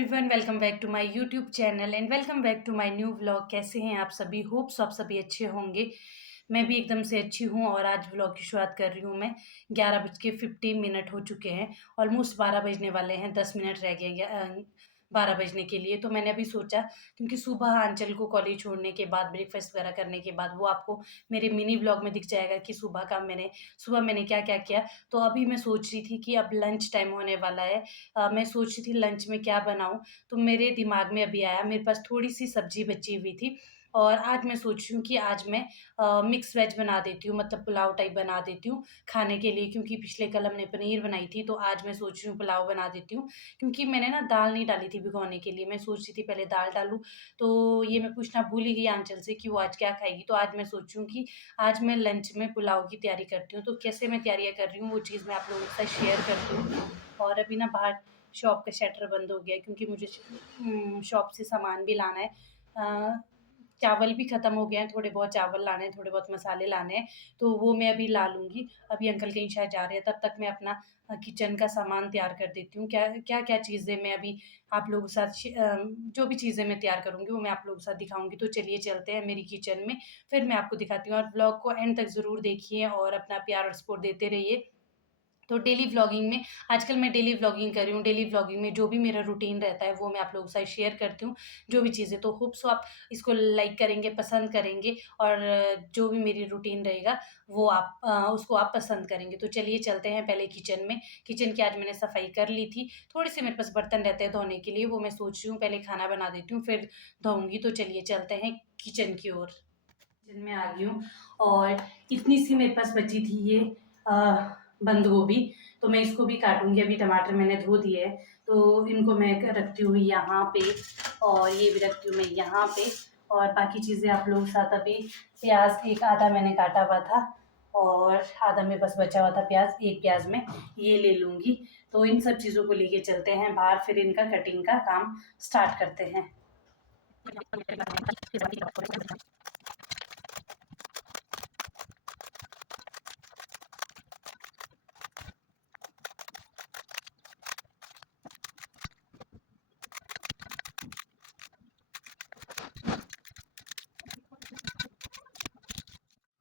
Everyone, welcome back to my YouTube channel and welcome back to my new vlog. कैसे हैं आप सभी? Hopes आप सभी अच्छे होंगे। मैं भी एकदम से अच्छी हूँ और आज व्लॉग की शुरुआत कर रही हूँ मैं। 11:15 हो चुके हैं, ऑलमोस्ट 12 बजने वाले हैं, 10 मिनट रह गए 12 बजने के लिए। तो मैंने अभी सोचा, क्योंकि सुबह आंचल को कॉलेज छोड़ने के बाद ब्रेकफास्ट वगैरह करने के बाद वो आपको मेरे मिनी व्लॉग में दिख जाएगा कि सुबह मैंने क्या क्या किया। तो अभी मैं सोच रही थी कि अब लंच टाइम होने वाला है। मैं सोच रही थी लंच में क्या बनाऊँ, तो मेरे दिमाग में अभी आया, मेरे पास थोड़ी-सी सब्ज़ी बची हुई थी और आज मैं सोच रही हूँ कि आज मैं मिक्स वेज बना देती हूँ, मतलब पुलाव टाइप बना देती हूँ खाने के लिए, क्योंकि पिछले कल हमने पनीर बनाई थी, तो आज मैं सोच रही हूँ पुलाव बना देती हूँ। क्योंकि मैंने ना दाल नहीं डाली थी भिगोने के लिए, मैं सोच रही थी पहले दाल डालूँ, तो ये मैं पूछना भूल ही गई आंचल से कि वो आज क्या खाएगी। तो आज मैं सोच रही हूँ कि आज मैं लंच में पुलाव की तैयारी करती हूँ, तो कैसे मैं तैयारियाँ कर रही हूँ, वो चीज़ मैं आप लोगों के साथ शेयर करती हूँ। और अभी ना बाहर शॉप का शटर बंद हो गया है, क्योंकि मुझे शॉप से सामान भी लाना है। चावल भी ख़त्म हो गए हैं, थोड़े बहुत चावल लाने हैं, थोड़े बहुत मसाले लाने हैं, तो वो मैं अभी ला लूँगी। अभी अंकल कहीं शायद जा रहे हैं, तब तक मैं अपना किचन का सामान तैयार कर देती हूँ। क्या-क्या चीज़ें मैं अभी आप लोगों के साथ जो भी चीज़ें मैं तैयार करूँगी, वो मैं आप लोगों के साथ दिखाऊँगी। तो चलिए चलते हैं मेरी किचन में, फिर मैं आपको दिखाती हूँ। और व्लॉग को एंड तक ज़रूर देखिए और अपना प्यार और सपोर्ट देते रहिए। तो डेली व्लॉगिंग में आजकल मैं डेली व्लॉगिंग कर रही हूँ। डेली व्लॉगिंग में जो भी मेरा रूटीन रहता है, वो मैं आप लोगों के साथ शेयर करती हूँ, जो भी चीज़ें। तो होप सो आप इसको लाइक करेंगे, पसंद करेंगे और जो भी मेरी रूटीन रहेगा, वो उसको आप पसंद करेंगे। तो चलिए चलते हैं पहले किचन में। किचन की आज मैंने सफाई कर ली थी। थोड़े-से मेरे पास बर्तन रहते हैं धोने के लिए, वो मैं सोच रही हूँ पहले खाना बना देती हूँ, फिर धोऊँगी। तो चलिए चलते हैं किचन की ओर। किचन में आ गई हूँ और इतनी-सी मेरे पास बची थी ये अ, बंद गोभी, तो मैं इसको भी काटूँगी। अभी टमाटर मैंने धो दिए हैं, तो इनको मैं रखती हूँ यहाँ पे और ये भी रखती हूँ मैं यहाँ पे। और बाकी चीज़ें आप लोगों के साथ अभी प्याज़ एक आधा मैंने काटा हुआ था और आधा मेरे पास बचा हुआ था प्याज़, एक प्याज़ मैं ये ले लूँगी। तो इन सब चीज़ों को लेके चलते हैं बाहर, फिर इनका कटिंग का काम स्टार्ट करते हैं।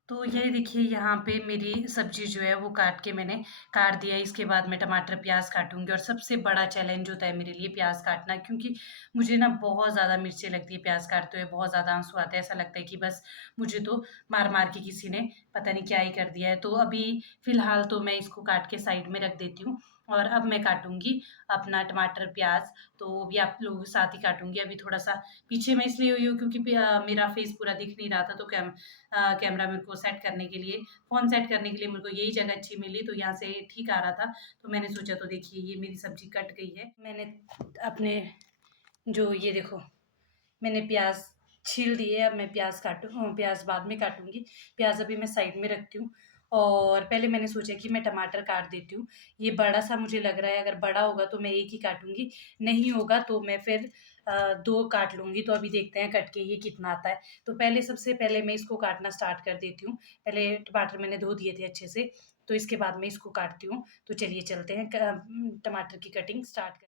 तो ये देखिए, यहाँ पे मेरी सब्ज़ी जो है वो काट के मैंने काट दिया है। इसके बाद मैं टमाटर, प्याज़ काटूँगी और सबसे बड़ा चैलेंज होता है मेरे लिए प्याज़ काटना, क्योंकि मुझे ना बहुत ज़्यादा मिर्ची लगती है प्याज़ काटते हुए, बहुत ज़्यादा आँसू आते हैं। ऐसा लगता है कि बस मुझे तो मार-मार के किसी ने पता नहीं क्या ही कर दिया है। तो अभी फ़िलहाल तो मैं इसको काट के साइड में रख देती हूँ और अब मैं काटूँगी अपना टमाटर, प्याज़, तो वो भी आप लोगों के साथ ही काटूँगी। अभी थोड़ा-सा पीछे मैं इसलिए हुई हूँ क्योंकि मेरा फेस पूरा दिख नहीं रहा था, तो कैमरा मेरे को सेट करने के लिए, फ़ोन सेट करने के लिए मेरे को यही जगह अच्छी मिली, तो यहाँ से ठीक आ रहा था। तो मैंने सोचा, तो देखिए ये मेरी सब्ज़ी कट गई है। मैंने अपने जो ये देखो, मैंने प्याज़ छील दिए। अब मैं प्याज़ बाद में काटूँगी। प्याज़ अभी मैं साइड में रखती हूँ और पहले मैंने सोचा कि मैं टमाटर काट देती हूँ। ये बड़ा-सा मुझे लग रहा है, अगर बड़ा होगा तो मैं 1 ही काटूँगी, नहीं होगा तो मैं फिर 2 काट लूँगी। तो अभी देखते हैं कट के ये कितना आता है। तो सबसे पहले मैं इसको काटना स्टार्ट कर देती हूँ। पहले टमाटर मैंने धो दिए थे अच्छे से, तो इसके बाद मैं इसको काटती हूँ। तो चलिए चलते हैं टमाटर की कटिंग स्टार्ट कर।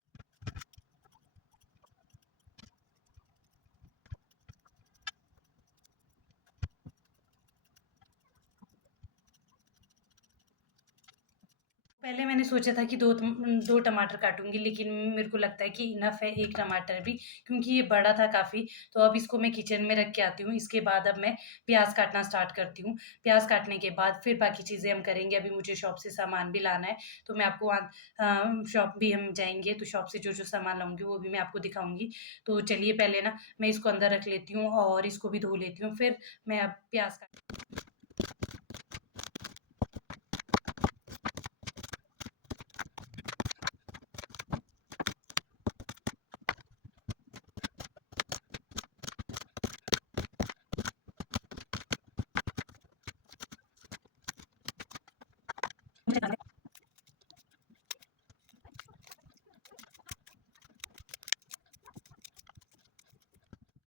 पहले मैंने सोचा था कि 2 टमाटर काटूँगी, लेकिन मेरे को लगता है कि इनफ़ है 1 टमाटर भी, क्योंकि ये बड़ा था काफ़ी। तो अब इसको मैं किचन में रख के आती हूँ। इसके बाद अब मैं प्याज़ काटना स्टार्ट करती हूँ। प्याज़ काटने के बाद फिर बाकी चीज़ें हम करेंगे। अभी मुझे शॉप से सामान भी लाना है, तो मैं आपको शॉप भी हम जाएँगे, तो शॉप से जो-जो सामान लाऊँगी, वो भी मैं आपको दिखाऊँगी। तो चलिए पहले ना मैं इसको अंदर रख लेती हूँ और इसको भी धो लेती हूँ, फिर मैं अब प्याज़ काट।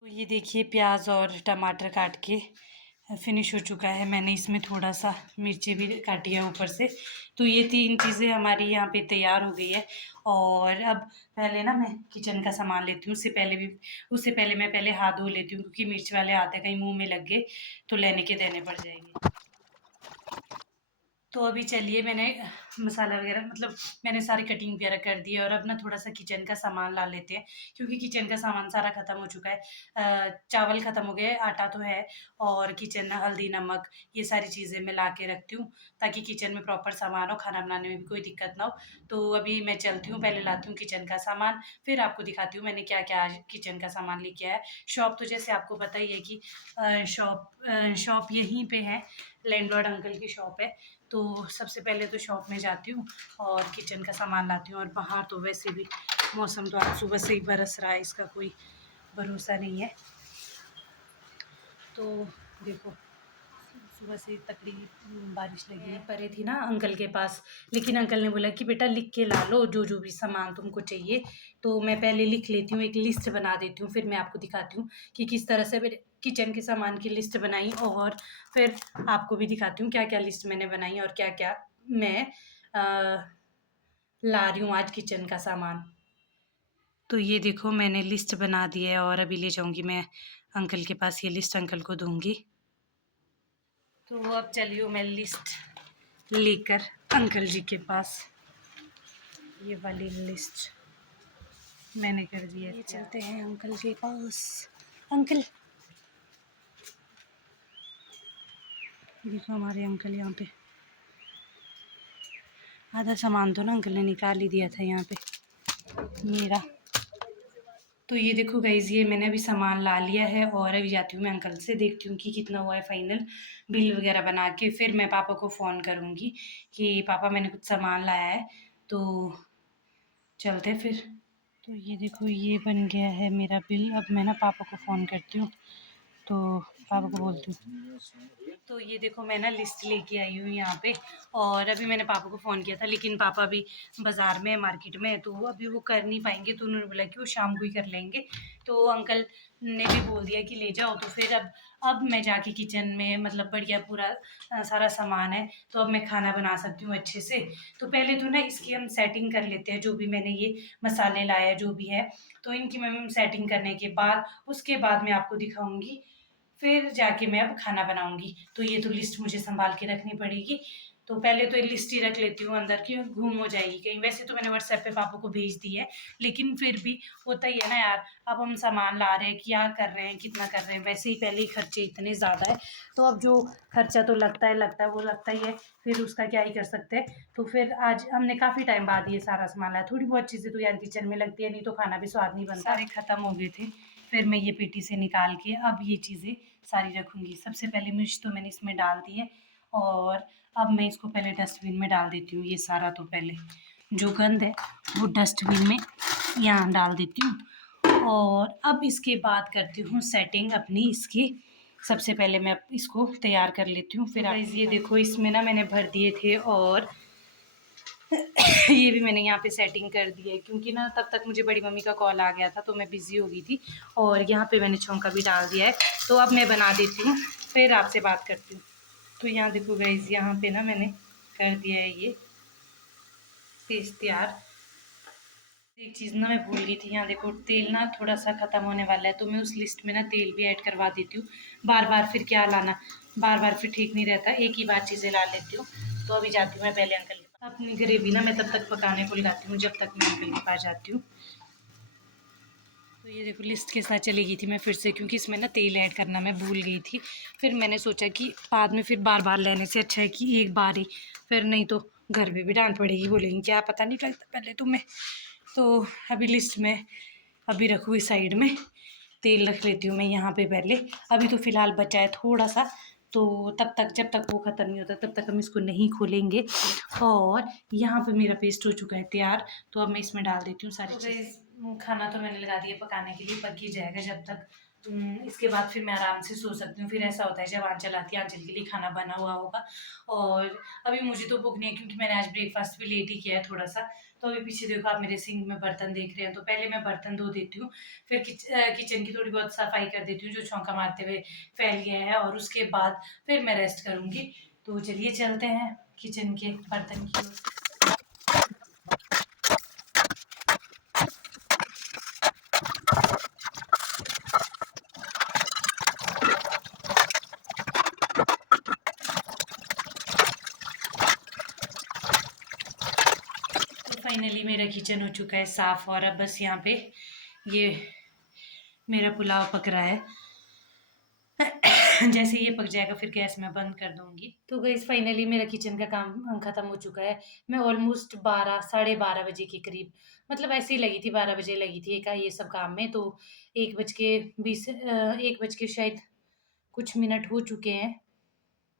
तो ये देखिए प्याज़ और टमाटर काट के फिनिश हो चुका है। मैंने इसमें थोड़ा सा मिर्ची भी काटी है ऊपर से। तो ये 3 चीज़ें हमारी यहाँ पे तैयार हो गई है। और अब पहले ना मैं किचन का सामान लेती हूँ। उससे पहले मैं पहले हाथ धो लेती हूँ, क्योंकि मिर्च वाले आते कहीं मुँह में लग गए तो लेने के देने पड़ जाएंगे। तो अभी चलिए, मैंने मसाला वगैरह मतलब मैंने सारी कटिंग वगैरह कर दी है। और अब ना थोड़ा सा किचन का सामान ला लेते हैं, क्योंकि किचन का सामान सारा ख़त्म हो चुका है। चावल ख़त्म हो गए, आटा तो है, और किचन ना हल्दी नमक ये सारी चीज़ें मैं ला के रखती हूँ, ताकि किचन में प्रॉपर सामान हो, खाना बनाने में भी कोई दिक्कत ना हो। तो अभी मैं चलती हूँ, पहले लाती हूँ किचन का सामान, फिर आपको दिखाती हूँ मैंने क्या क्या आज किचन का सामान लेके आया है। शॉप तो जैसे आपको पता ही है कि शॉप यहीं पे है, लैंडलॉर्ड अंकल की शॉप है। तो सबसे पहले तो शॉप में जाती हूँ और किचन का सामान लाती हूँ। और बाहर तो वैसे भी मौसम तो आज सुबह से ही बरस रहा है, इसका कोई भरोसा नहीं है। तो देखो, सुबह से तकड़ी बारिश लगी है। परे थी ना अंकल के पास, लेकिन अंकल ने बोला कि बेटा लिख के ला लो जो जो भी सामान तुमको चाहिए। तो मैं पहले लिख लेती हूँ, एक लिस्ट बना देती हूँ, फिर मैं आपको दिखाती हूँ कि किस तरह से मेरे किचन के सामान की लिस्ट बनाई। और फिर आपको भी दिखाती हूँ क्या क्या लिस्ट मैंने बनाई और क्या क्या मैं ला रही हूँ आज किचन का सामान। तो ये देखो, मैंने लिस्ट बना दी है और अभी ले जाऊँगी मैं अंकल के पास, ये लिस्ट अंकल को दूँगी। तो अब चलिए मैं लिस्ट लेकर अंकल जी के पास, ये वाली लिस्ट मैंने कर दी है। ये चलते हैं अंकल के पास। अंकल, देखो हमारे अंकल यहाँ पे, आधा सामान तो ना अंकल ने निकाल ही दिया था यहाँ पे मेरा। तो ये देखो गाइज़, ये मैंने अभी सामान ला लिया है और अभी जाती हूँ मैं अंकल से, देखती हूँ कि कितना हुआ है फाइनल। बिल वगैरह बना के फिर मैं पापा को फ़ोन करूँगी कि पापा मैंने कुछ सामान लाया है, तो चलते फिर। तो ये देखो, ये बन गया है मेरा बिल। अब मैं ना पापा को फ़ोन करती हूँ, तो पापा को बोलती हूँ। तो ये देखो, मैं ना लिस्ट लेके आई हूँ यहाँ पे। और अभी मैंने पापा को फ़ोन किया था, लेकिन पापा अभी बाज़ार में मार्केट में, तो अभी वो कर नहीं पाएंगे। तो उन्होंने बोला कि वो शाम को ही कर लेंगे। तो अंकल ने भी बोल दिया कि ले जाओ। तो फिर अब मैं जाके किचन में मतलब बढ़िया पूरा सारा सामान है, तो अब मैं खाना बना सकती हूँ अच्छे से। तो पहले तो ना इसकी हम सेटिंग कर लेते हैं, जो भी मैंने ये मसाले लाए हैं जो भी है, तो इनकी मैं सेटिंग करने के बाद उसके बाद मैं आपको दिखाऊंगी, फिर जाके मैं अब खाना बनाऊंगी। तो ये तो लिस्ट मुझे संभाल के रखनी पड़ेगी। तो पहले तो ये लिस्ट ही रख लेती हूँ अंदर की, गुम हो जाएगी कहीं। वैसे तो मैंने व्हाट्सएप पे पापा को भेज दी है, लेकिन फिर भी होता ही है ना यार, अब हम सामान ला रहे हैं, क्या कर रहे हैं, कितना कर रहे हैं, वैसे ही पहले ही खर्चे इतने ज़्यादा है। तो अब जो खर्चा तो लगता है वो लगता ही है, फिर उसका क्या ही कर सकते हैं। तो फिर आज हमने काफ़ी टाइम बाद ये सारा सामान लाया। थोड़ी बहुत चीज़ें तो यार किचन में लगती है, नहीं तो खाना भी स्वाद नहीं बनता। सारे ख़त्म हो गए थे, फिर मैं ये पेटी से निकाल के अब ये चीज़ें सारी रखूँगी। सबसे पहले मिर्च तो मैंने इसमें डाल दी है, और अब मैं इसको पहले डस्टबिन में डाल देती हूँ। ये सारा तो पहले जो गंद है वो डस्टबिन में यहाँ डाल देती हूँ। और अब इसके बाद करती हूँ सेटिंग अपनी इसकी। सबसे पहले मैं इसको तैयार कर लेती हूँ, फिर गाइस ये देखो, इसमें ना मैंने भर दिए थे, और ये भी मैंने यहाँ पे सेटिंग कर दी है, क्योंकि ना तब तक मुझे बड़ी मम्मी का कॉल आ गया था, तो मैं बिज़ी हो गई थी। और यहाँ पे मैंने छौंका भी डाल दिया है। तो अब मैं बना देती हूँ, फिर आपसे बात करती हूँ। तो यहाँ देखो गाइस, यहाँ पे ना मैंने कर दिया है ये पेस्ट तैयार। एक चीज़ ना मैं भूल गई थी, यहाँ देखो तेल ना थोड़ा सा ख़त्म होने वाला है, तो मैं उस लिस्ट में ना तेल भी ऐड करवा देती हूँ। बार बार फिर क्या लाना, बार बार फिर ठीक नहीं रहता, एक ही बार चीज़ें ला लेती हूँ। तो अभी जाती हूँ मैं पहले अंकल के पास। अपनी ग्रेवी ना मैं तब तक पकाने को लगाती हूँ जब तक मैं अंकल के पास जाती हूँ। तो ये देखो, लिस्ट के साथ चली गई थी मैं फिर से, क्योंकि इसमें ना तेल ऐड करना मैं भूल गई थी। फिर मैंने सोचा कि बाद में फिर बार बार लेने से अच्छा है कि एक बार ही, फिर नहीं तो घर में भी डांट पड़ेगी, बोलेंगे क्या पता नहीं लगता पहले तुम्हें। तो अभी लिस्ट में अभी रखूँ इस साइड में, तेल रख लेती हूँ मैं यहाँ पे पहले। अभी तो फ़िलहाल बचा है थोड़ा सा, तो तब तक जब तक वो ख़त्म नहीं होता तब तक हम इसको नहीं खोलेंगे। और यहाँ पे मेरा पेस्ट हो चुका है तैयार, तो अब मैं इसमें डाल देती हूँ सारी चीज़ें। खाना तो मैंने लगा दिया पकाने के लिए, पक ही जाएगा जब तक इसके बाद फिर मैं आराम से सो सकती हूँ। फिर ऐसा होता है जब आंचल आती है, आंचल के लिए खाना बना हुआ होगा। और अभी मुझे तो भूख नहीं है क्योंकि मैंने आज ब्रेकफ़ास्ट भी लेट ही किया है थोड़ा-सा। तो अभी पीछे देखो आप मेरे सिंक में बर्तन देख रहे हैं, तो पहले मैं बर्तन धो देती हूँ, फिर किचन की थोड़ी बहुत सफाई कर देती हूँ जो छौंका मारते हुए फैल गया है, और उसके बाद फिर मैं रेस्ट करूँगी। तो चलिए चलते हैं किचन के बर्तन की ओर। तो फाइनली मेरा किचन हो चुका है साफ़, और अब बस यहाँ पे ये मेरा पुलाव पक रहा है। जैसे ये पक जाएगा फिर गैस मैं बंद कर दूँगी। तो गाइस फाइनली मेरा किचन का काम ख़त्म हो चुका है। मैं ऑलमोस्ट 12 साढ़े 12 बजे के करीब, मतलब ऐसे ही लगी थी, 12 बजे लगी थी ये सब काम में, तो 1 बज के 1 बज के शायद कुछ मिनट हो चुके हैं।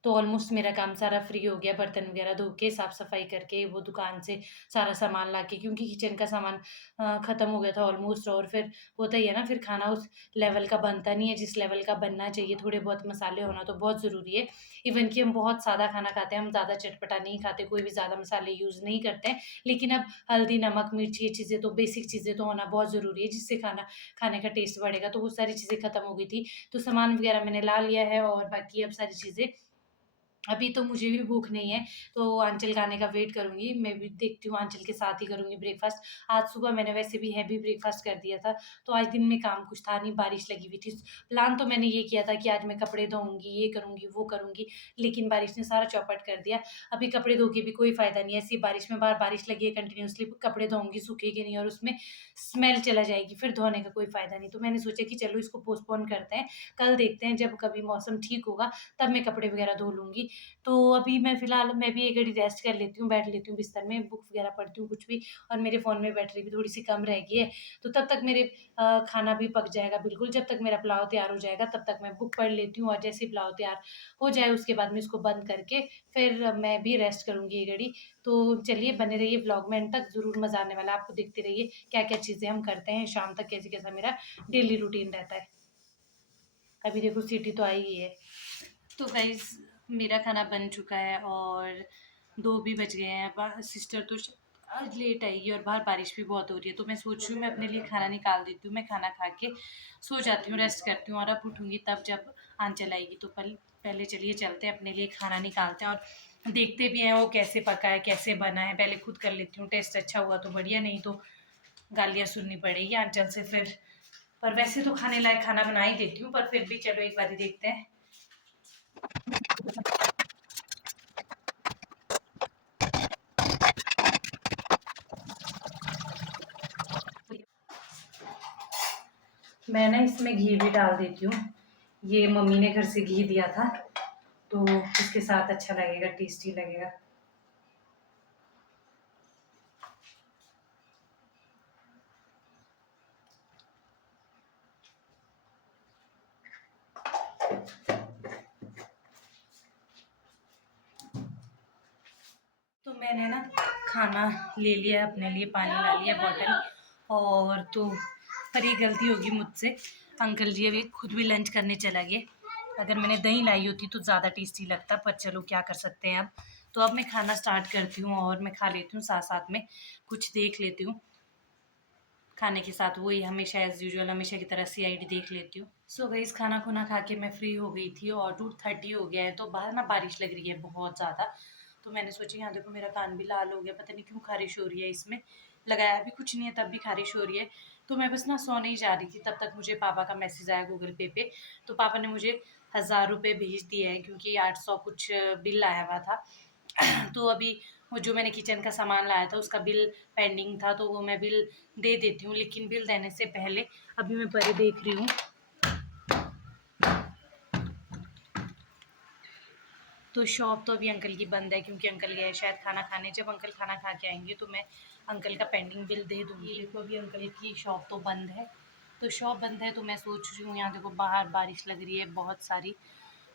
तो ऑलमोस्ट मेरा काम सारा फ्री हो गया, बर्तन वगैरह धो के, साफ-सफाई करके, वो दुकान से सारा सामान लाके, क्योंकि किचन का सामान ख़त्म हो गया था ऑलमोस्ट, और फिर होता ही है ना, फिर खाना उस लेवल का बनता नहीं है जिस लेवल का बनना चाहिए। थोड़े बहुत मसाले होना तो बहुत ज़रूरी है। इवन कि हम बहुत सादा खाना खाते हैं, हम ज़्यादा चटपटा नहीं खाते, कोई भी ज़्यादा मसाले यूज़ नहीं करते हैं। लेकिन अब हल्दी, नमक, मिर्च, ये चीज़ें तो बेसिक चीज़ें तो होना बहुत ज़रूरी है, जिससे खाने का टेस्ट बढ़ेगा। तो वो सारी चीज़ें ख़त्म हो गई थी। तो सामान वगैरह मैंने ला लिया है, और बाकी अब सारी चीज़ें, अभी तो मुझे भी भूख नहीं है, तो आंचल का आने का वेट करूँगी। मैं भी देखती हूँ, आंचल के साथ ही करूँगी ब्रेकफ़ास्ट। आज सुबह मैंने वैसे भी हेवी ब्रेकफ़ास्ट कर दिया था, तो आज दिन में काम कुछ था नहीं, बारिश लगी हुई थी। प्लान तो मैंने ये किया था कि आज मैं कपड़े धोऊँगी, ये करूँगी, वो करूँगी, लेकिन बारिश ने सारा चौपट कर दिया। अभी कपड़े धो के भी कोई फ़ायदा नहीं है, ऐसी बारिश में, बाहर बारिश लगी है कंटिन्यूअसली, कपड़े धोऊँगी, सूखेंगे नहीं, और उसमें स्मेल चला जाएगी, फिर धोने का कोई फ़ायदा नहीं। तो मैंने सोचा कि चलो इसको पोस्टपोन करते हैं, कल देखते हैं, जब कभी मौसम ठीक होगा, तब मैं कपड़े वगैरह धो लूँगी। तो अभी मैं फ़िलहाल मैं भी एक घड़ी रेस्ट कर लेती हूँ, बैठ लेती हूँ बिस्तर में, बुक वगैरह पढ़ती हूँ कुछ भी, और मेरे फ़ोन में बैटरी भी थोड़ी-सी कम रह गई है, तो तब तक मेरे खाना भी पक जाएगा बिल्कुल। जब तक मेरा पुलाव तैयार हो जाएगा, तब तक मैं बुक पढ़ लेती हूँ, और जैसे ही पुलाव तैयार हो जाए, उसके बाद में इसको बंद करके फिर मैं भी रेस्ट करूँगी एक घड़ी। तो चलिए बने रहिए व्लॉग में एंड तक, ज़रूर मज़ा आने वाला है, आपको देखते रहिए क्या-क्या चीज़ें हम करते हैं शाम तक, कैसे-कैसा मेरा डेली रूटीन रहता है। अभी देखो सीटी तो आई ही है। तो गाइज़ मेरा खाना बन चुका है, और 2 भी बज गए हैं। सिस्टर तो आज लेट आएगी, और बाहर बारिश भी बहुत हो रही है, तो मैं सोच रही हूँ मैं अपने लिए खाना निकाल देती हूँ। मैं खाना खा के सो जाती हूँ, रेस्ट करती हूँ, और अब उठूँगी तब जब आंचल आएगी। तो पहले चलिए चलते हैं, अपने लिए खाना निकालते हैं, और देखते भी हैं वो कैसे पका है, कैसे बना है। पहले खुद कर लेती हूँ, टेस्ट अच्छा हुआ तो बढ़िया, नहीं तो गालियाँ सुननी पड़ेगी आंचल से फिर। पर वैसे तो खाने लायक खाना बना ही देती हूँ, पर फिर भी चलो एक बारी देखते हैं। मैं ना इसमें घी भी डाल देती हूँ। ये मम्मी ने घर से घी दिया था, तो इसके साथ अच्छा लगेगा, टेस्टी लगेगा। तो मैंने ना खाना ले लिया अपने लिए, पानी ला लिया बॉटल, और तो पर ये गलती होगी मुझसे, अंकल जी अभी खुद भी लंच करने चला गए। अगर मैंने दही लाई होती तो ज़्यादा टेस्टी लगता, पर चलो क्या कर सकते हैं अब। तो अब मैं खाना स्टार्ट करती हूँ, और मैं खा लेती हूँ, साथ साथ में कुछ देख लेती हूँ खाने के साथ, वही हमेशा एज़ यूजुअल हमेशा की तरह सीआईडी देख लेती हूँ। सो गाइस खाना खुना खा के मैं फ्री हो गई थी, और 2:30 हो गया है, तो बाहर ना बारिश लग रही है बहुत ज़्यादा। तो मैंने सोचा यहाँ देखो मेरा कान भी लाल हो गया, पता नहीं क्यों ख़ारिश हो रही है इसमें, लगाया भी कुछ नहीं है तब भी ख़ारिश हो रही है। तो मैं बस ना सोने ही जा रही थी, तब तक मुझे पापा का मैसेज आया गूगल पे। तो पापा ने मुझे 1000 रुपये भेज दिए हैं, क्योंकि 800 कुछ बिल आया हुआ था। तो अभी वो जो मैंने किचन का सामान लाया था उसका बिल पेंडिंग था, तो वो मैं बिल दे देती हूँ, लेकिन बिल देने से पहले अभी मैं परे देख रही हूँ। तो शॉप तो अभी अंकल की बंद है, क्योंकि अंकल गए शायद खाना खाने। जब अंकल खाना खा के आएंगे तो मैं अंकल का पेंडिंग बिल दे दूँगी। देखो अभी अंकल की शॉप तो बंद है, तो शॉप बंद है, तो मैं सोच रही हूँ, यहाँ देखो बाहर बारिश लग रही है बहुत सारी,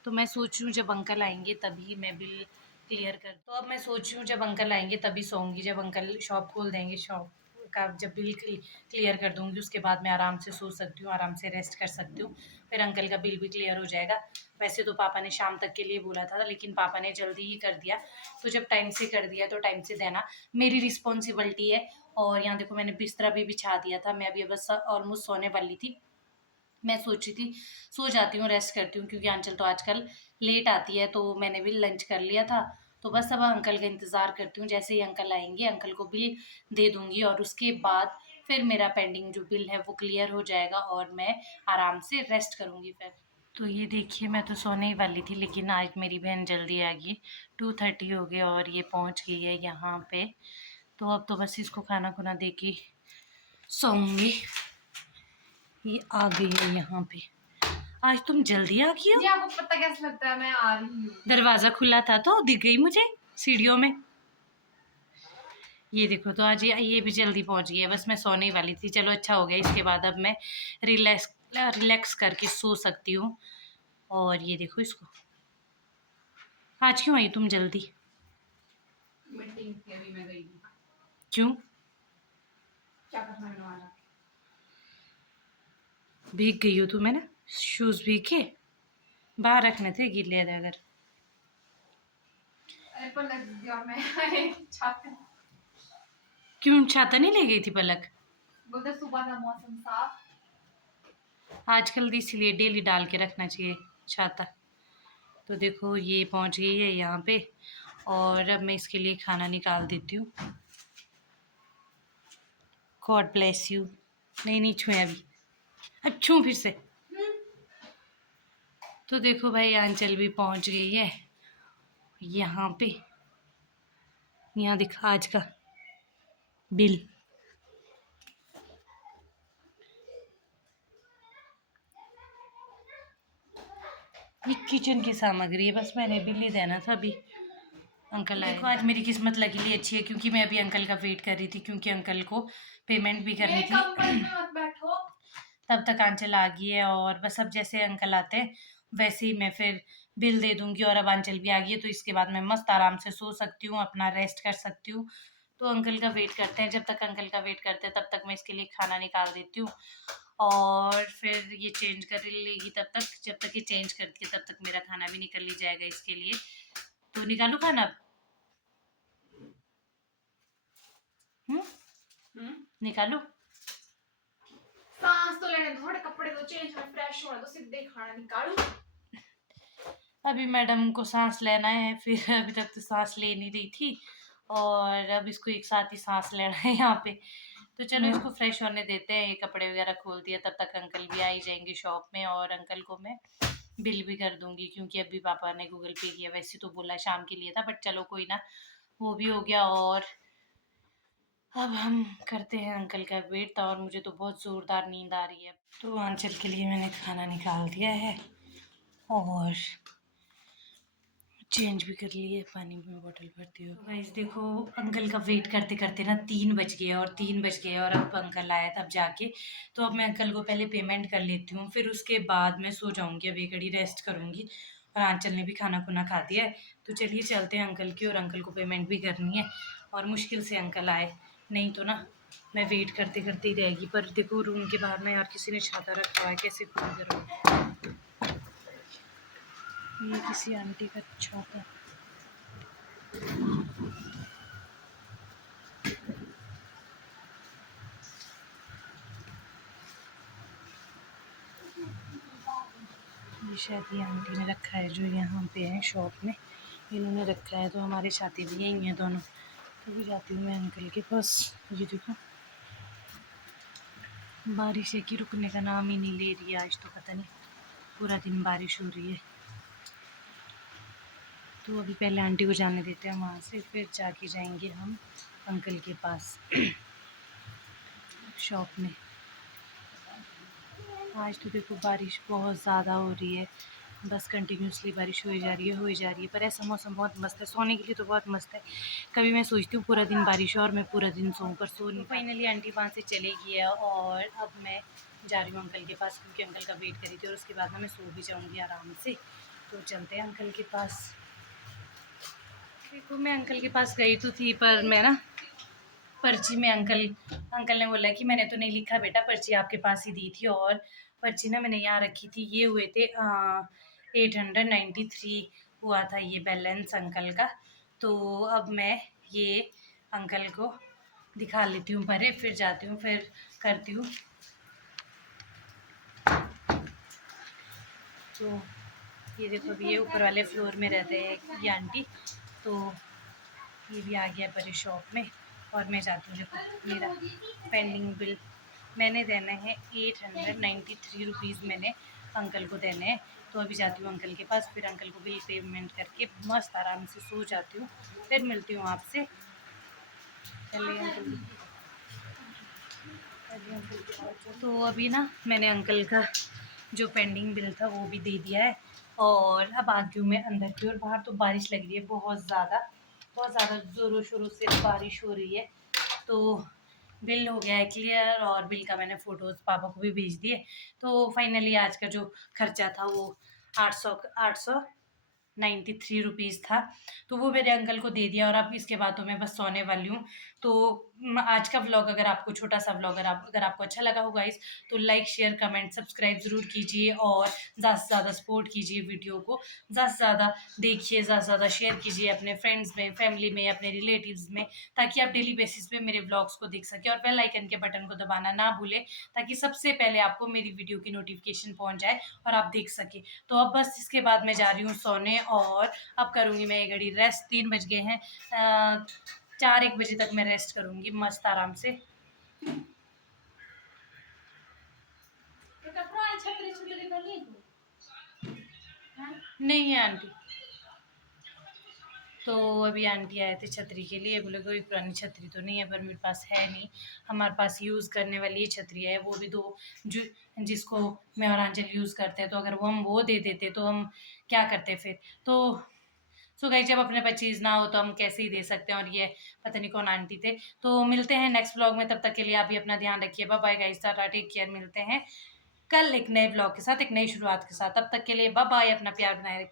तो मैं सोच रही हूँ जब अंकल आएंगे तभी मैं बिल क्लियर कर, तो अब मैं सोच रही हूँ जब अंकल आएंगे तभी सोऊंगी, जब अंकल शॉप खोल देंगे, शॉप का जब बिल क्लियर कर दूंगी उसके बाद मैं आराम से सो सकती हूँ, आराम से रेस्ट कर सकती हूँ। फिर अंकल का बिल भी क्लियर हो जाएगा। वैसे तो पापा ने शाम तक के लिए बोला था, लेकिन पापा ने जल्दी ही कर दिया। तो जब टाइम से कर दिया तो टाइम से देना मेरी रिस्पॉन्सिबिलिटी है। और यहाँ देखो मैंने बिस्तरा भी बिछा दिया था, मैं अभी बस ऑलमोस्ट सोने वाली थी। मैं सोच रही थी सो जाती हूँ, रेस्ट करती हूँ, क्योंकि आंचल तो आजकल लेट आती है। तो मैंने भी लंच कर लिया था, तो बस अब अंकल का इंतज़ार करती हूँ। जैसे ही अंकल आएंगे अंकल को बिल दे दूंगी और उसके बाद फिर मेरा पेंडिंग जो बिल है वो क्लियर हो जाएगा और मैं आराम से रेस्ट करूँगी फिर। तो ये देखिए मैं तो सोने ही वाली थी, लेकिन आज मेरी बहन जल्दी आ गई। 2:30 हो गए और ये पहुँच गई है यहाँ पे। तो अब तो बस इसको खाना खुना दे के सोऊंगी। ये आ गई है यहाँ पे। आज तुम जल्दी आ गई हो। जी आपको पता कैसे लगता है मैं आ रही हूँ? दरवाजा खुला था तो दिख गई मुझे सीढ़ियों में। ये देखो, तो आज ये भी जल्दी पहुंच गई है। बस मैं सोने ही वाली थी। चलो अच्छा हो गया, इसके बाद अब मैं रिलैक्स रिलैक्स करके सो सकती हूँ। और ये देखो इसको। आज क्यों आई तुम जल्दी? मीटिंग थी अभी मैं गई थी। क्यों? क्या करना है वाला? भीग गई हो तुम, है ना? शूज भीग के बाहर रखने थे, गिले थे अगर। अरे पर लग गया मैं छाते। क्यों छाता नहीं ले गई थी पलक? बोलते सुबह का मौसम साफ। आजकल इसीलिए डेली डाल के रखना चाहिए छाता। तो देखो ये पहुंच गई है यहाँ पे और अब मैं इसके लिए खाना निकाल देती हूँ। God bless you. नहीं छुए अभी, अब छू फिर से। तो देखो भाई आंचल भी पहुंच गई है यहाँ पे। यहाँ दिखा आज का बिल। ये किचन की सामग्री है, बस मैंने बिल ही देना था अभी अंकल आए। देखो आज मेरी किस्मत लकीली अच्छी है, क्योंकि मैं अभी अंकल का वेट कर रही थी, क्योंकि अंकल को पेमेंट भी करनी थी। मत बैठो। तब तक आंचल आ गई है और बस अब जैसे अंकल आते हैं वैसे ही मैं फिर बिल दे दूंगी। और अब आंचल भी आ गई है तो इसके बाद मैं मस्त आराम से सो सकती हूँ, अपना रेस्ट कर सकती हूँ। तो अंकल का वेट करते हैं। जब तक अंकल का वेट करते हैं तब तक मैं इसके लिए खाना निकाल देती हूँ और फिर ये चेंज कर लेगी। तब तक जब तक ये चेंज करती है तब तक मेरा खाना भी निकल ही जाएगा इसके लिए। तो निकालू खाना अब? निकालू? सांस तो लेने दो, थोड़े कपड़े तो चेंज होने, फ्रेश होने तो सीधे खाना निकालू। अभी मैडम को सांस लेना है, फिर अभी तक तो सांस ले नहीं रही थी और अब इसको एक साथ ही सांस लेना है यहाँ पे। तो चलो इसको फ्रेश होने देते हैं। ये कपड़े वगैरह खोल दिया, तब तक अंकल भी आ ही जाएंगे शॉप में और अंकल को मैं बिल भी कर दूंगी, क्योंकि अभी पापा ने गूगल पे किया। वैसे तो बोला शाम के लिए था, बट चलो कोई ना, वो भी हो गया। और अब हम करते हैं अंकल का वेट। और मुझे तो बहुत ज़ोरदार नींद आ रही है। तो आंचल के लिए मैंने खाना निकाल दिया है और चेंज भी कर लिए, पानी में बॉटल भरती हूँ। गाइस देखो अंकल का वेट करते करते ना 3 बज गए और 3 बज गए और अब अंकल आया तब जाके। तो अब मैं अंकल को पहले पेमेंट कर लेती हूँ, फिर उसके बाद मैं सो जाऊँगी। अब एक घड़ी रेस्ट करूँगी और आंचल ने भी खाना खुना खा दिया है। तो चलिए चलते हैं अंकल की, और अंकल को पेमेंट भी करनी है और मुश्किल से अंकल आए, नहीं तो ना मैं वेट करते करते ही रहेगी। पर देखो रूम के बाहर ना यार किसी ने छाता रखा हुआ है, कैसे खोल करो। ये किसी आंटी का छाता। ये शायद ये आंटी ने रखा है जो यहाँ पे है शॉप में, इन्होंने रखा है। तो हमारे छाते भी यही हैं दोनों। तो भी जाती हूँ मैं अंकल के पास। ये देखो बारिश है कि रुकने का नाम ही नहीं ले रही है। आज तो पता नहीं पूरा दिन बारिश हो रही है। तो अभी पहले आंटी को जाने देते हैं वहाँ से, फिर जाके जाएंगे हम अंकल के पास शॉप में। आज तो देखो बारिश बहुत ज़्यादा हो रही है, बस कंटिन्यूसली बारिश हो जा रही है हो जा रही है। पर ऐसा मौसम बहुत मस्त है, सोने के लिए तो बहुत मस्त है। कभी मैं सोचती हूँ पूरा दिन बारिश हो और मैं पूरा दिन सोऊं, पर सो नहीं। फाइनली आंटी वहाँ से चली गई है और अब मैं जा रही हूँ अंकल के पास, क्योंकि अंकल का वेट करी थी और उसके बाद ना मैं सो भी जाऊँगी आराम से। तो चलते हैं अंकल के पास। देखो मैं अंकल के पास गई तो थी, पर मैं ना पर्ची में अंकल अंकल ने बोला कि मैंने तो नहीं लिखा बेटा, पर्ची आपके पास ही दी थी और पर्ची ना मैंने यहाँ रखी थी। ये हुए थे 893 हुआ था ये बैलेंस अंकल का। तो अब मैं ये अंकल को दिखा लेती हूँ पहले, फिर जाती हूँ, फिर करती हूँ। तो ये देखो, अभी ये ऊपर वाले फ्लोर में रहते हैं ये आंटी, तो ये भी आ गया परे शॉप में और मैं जाती हूँ। देखो मेरा पेंडिंग बिल मैंने देना है 893 रुपीज़ मैंने अंकल को देने हैं। तो अभी जाती हूँ अंकल के पास, फिर अंकल को बिल पेमेंट करके मस्त आराम से सो जाती हूँ, फिर मिलती हूँ आपसे। चलिए अंकल, तो अभी ना मैंने अंकल का जो पेंडिंग बिल था वो भी दे दिया है और अब आ गई हूँ मैं अंदर की ओर। बाहर तो बारिश लग रही है बहुत ज़्यादा ज़ोरों शोरों से बारिश हो रही है। तो बिल हो गया है क्लियर और बिल का मैंने फ़ोटोज़ पापा को भी भेज दिए। तो फाइनली आज का जो खर्चा था वो 893 रुपीज़ था। तो वो मेरे अंकल को दे दिया और अब इसके बाद तो मैं बस सोने वाली हूँ। तो आज का व्लॉग अगर आपको, छोटा सा व्लॉग अगर आपको अच्छा लगा हो गाइस, तो लाइक शेयर कमेंट सब्सक्राइब ज़रूर कीजिए और ज़्यादा से ज़्यादा सपोर्ट कीजिए वीडियो को, ज़्यादा से ज़्यादा देखिए, ज़्यादा से ज़्यादा शेयर कीजिए अपने फ्रेंड्स में, फैमिली में, अपने रिलेटिव्स में, ताकि आप डेली बेसिस पे मेरे व्लॉग्स को देख सकें। और बेल आइकन के बटन को दबाना ना भूलें, ताकि सबसे पहले आपको मेरी वीडियो की नोटिफिकेशन पहुंच जाए और आप देख सकें। तो अब बस इसके बाद मैं जा रही हूँ सोने और अब करूँगी मैं ये घड़ी रेस्ट। 3 बज गए हैं, 4-1 बजे तक मैं रेस्ट करूँगी मस्त आराम से। नहीं है आंटी। तो अभी आंटी आए थे छतरी के लिए, बोले कोई पुरानी छतरी तो नहीं है, पर मेरे पास है नहीं। हमारे पास यूज़ करने वाली ये छतरी है, वो भी 2 जो जिसको मैं और आंचल यूज़ करते हैं। तो अगर वो हम वो दे देते तो हम क्या करते फिर? तो सो गाइस, जब अपने पास चीज़ ना हो तो हम कैसे ही दे सकते हैं। और ये पता नहीं कौन आंटी थे। तो मिलते हैं नेक्स्ट व्लॉग में, तब तक के लिए आप भी अपना ध्यान रखिए। बाय बाय गाइस, टाटा, टेक केयर। मिलते हैं कल एक नए व्लॉग के साथ, एक नई शुरुआत के साथ। तब तक के लिए बाय बाय, अपना प्यार बनाए रखिए।